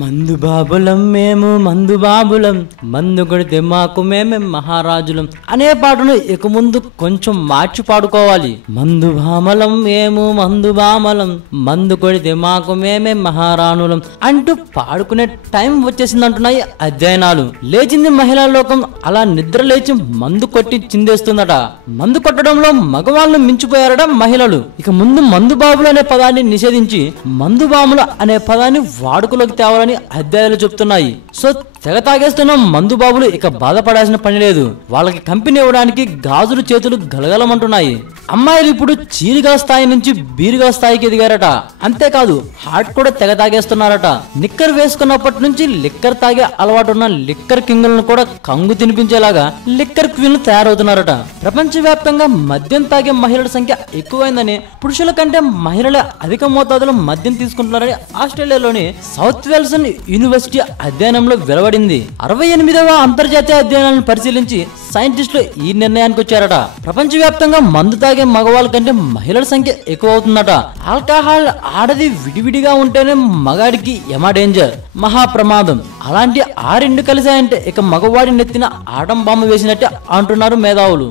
మందు బాబులం మేము మందు బాబులం, మందు కొడితే మాకు మేమే మహారాజులం అనే పాటను ఇక ముందు కొంచెం మార్చి పాడుకోవాలి. మందు భామలం మేము మందు బామలం, మందు కొడితే మాకు మేమే మహారాణులం అంటూ పాడుకునే టైం వచ్చేసింది అంటున్నాయి అధ్యయనాలు. లేచింది మహిళా లోకం, అలా నిద్ర లేచి మందు కొట్టి చిందేస్తుందట. మందు కొట్టడంలో మగవాళ్ళను మించిపోయారట మహిళలు. ఇక ముందు మందు బాబులు అనే పదాన్ని నిషేధించి మందు బాముల అనే పదాన్ని వాడుకలోకి తేవాలని అధ్యాయాలు చెప్తున్నాయి. సో తెగ తాగేస్తున్న మందు బాబులు ఇక బాధపడాల్సిన పని లేదు. వాళ్ళకి కంపెనీ ఇవ్వడానికి గాజులు చేతులు గలగలమంటున్నాయి. అమ్మాయిలు ఇప్పుడు చీరిగా స్థాయి నుంచి బీరుగా స్థాయికి ఎదిగారట. అంతేకాదు హార్ట్ కూడా తెగ తాగేస్తున్నారట. నిక్కర్ వేసుకున్నప్పటి నుంచి లిక్కర్ తాగే అలవాటు ఉన్న లిక్కర్ కింగులను కూడా కంగు తినిపించేలాగా లిక్కర్ క్వీన్లు తయారవుతున్నారట. ప్రపంచవ్యాప్తంగా మద్యం తాగే మహిళల సంఖ్య ఎక్కువైందని, పురుషుల కంటే మహిళలే అధిక మోతాదులో మద్యం తీసుకుంటున్నారని ఆస్ట్రేలియాలోని సౌత్ వెల్సన్ యూనివర్సిటీ అధ్యయనంలో వెలువడింది. 68వ అంతర్జాతీయ అధ్యయనాలను పరిశీలించి సైంటిస్టులు ఈ నిర్ణయానికి వచ్చారట. ప్రపంచవ్యాప్తంగా మందు తాగే మగవాళ్ళ కంటే మహిళల సంఖ్య ఎక్కువ అవుతుందట. ఆల్కహాల్ ఆడది విడివిడిగా ఉంటేనే మగాడికి యమ డేంజర్, మహా ప్రమాదం. అలాంటి ఆ రెండు కలిసాయంటే ఇక మగవాడి నెత్తిన ఆటం బాంబు వేసినట్టే అంటున్నారు మేధావులు.